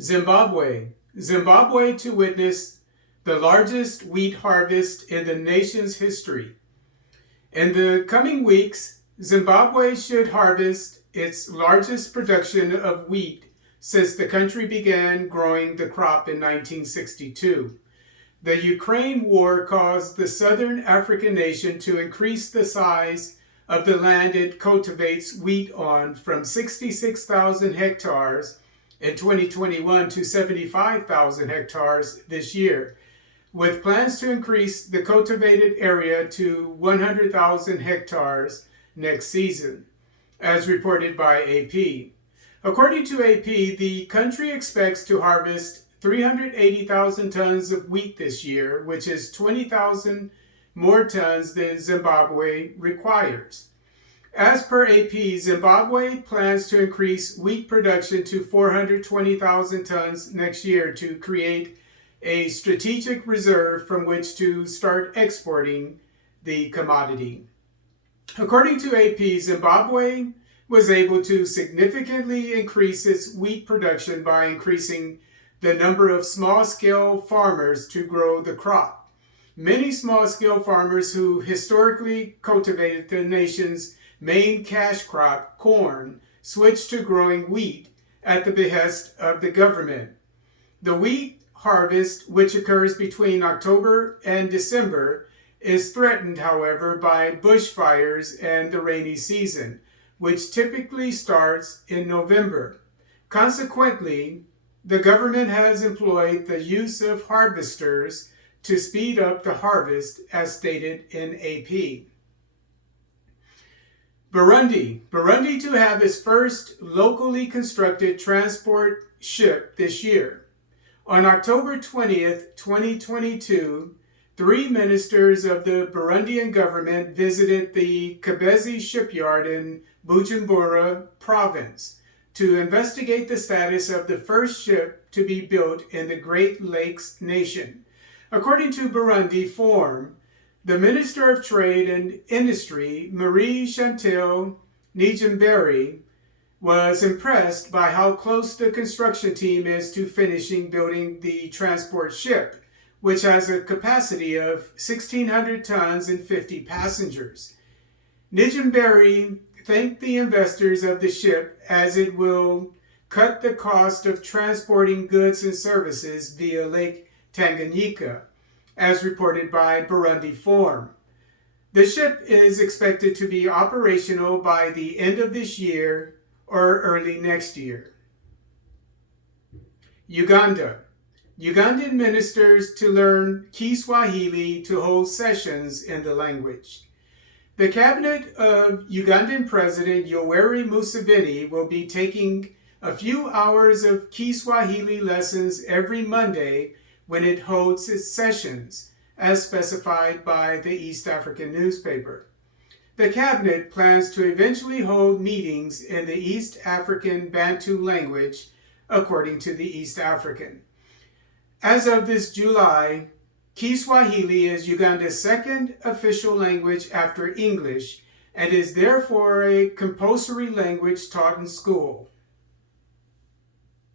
Zimbabwe. Zimbabwe to witness the largest wheat harvest in the nation's history. In the coming weeks, Zimbabwe should harvest its largest production of wheat since the country began growing the crop in 1962. The Ukraine war caused the southern African nation to increase the size of the land it cultivates wheat on from 66,000 hectares in 2021 to 75,000 hectares this year, with plans to increase the cultivated area to 100,000 hectares next season, as reported by AP. According to AP, the country expects to harvest 380,000 tons of wheat this year, which is 20,000 more tons than Zimbabwe requires. As per AP, Zimbabwe plans to increase wheat production to 420,000 tons next year to create a strategic reserve from which to start exporting the commodity. According to AP, Zimbabwe was able to significantly increase its wheat production by increasing the number of small-scale farmers to grow the crop. Many small-scale farmers who historically cultivated the nation's main cash crop, corn, switched to growing wheat at the behest of the government. The wheat harvest, which occurs between October and December, is threatened, however, by bushfires and the rainy season, which typically starts in November. Consequently, the government has employed the use of harvesters to speed up the harvest, as stated in AP. Burundi. Burundi to have its first locally constructed transport ship this year. On October 20th, 2022, 3 ministers of the Burundian government visited the Kabezi shipyard in Bujumbura province to investigate the status of the first ship to be built in the Great Lakes nation. According to Burundi Forum, the Minister of Trade and Industry, Marie Chantal Nijimbere, was impressed by how close the construction team is to finishing building the transport ship, which has a capacity of 1,600 tons and 50 passengers. Nijimbere thanked the investors of the ship as it will cut the cost of transporting goods and services via Lake Tanganyika, as reported by Burundi Forum. The ship is expected to be operational by the end of this year or early next year. Uganda. Ugandan ministers to learn Kiswahili to hold sessions in the language. The cabinet of Ugandan President Yoweri Museveni will be taking a few hours of Kiswahili lessons every Monday when it holds its sessions, as specified by the East African newspaper. The cabinet plans to eventually hold meetings in the East African Bantu language, according to the East African. As of this July, Kiswahili is Uganda's second official language after English and is therefore a compulsory language taught in school.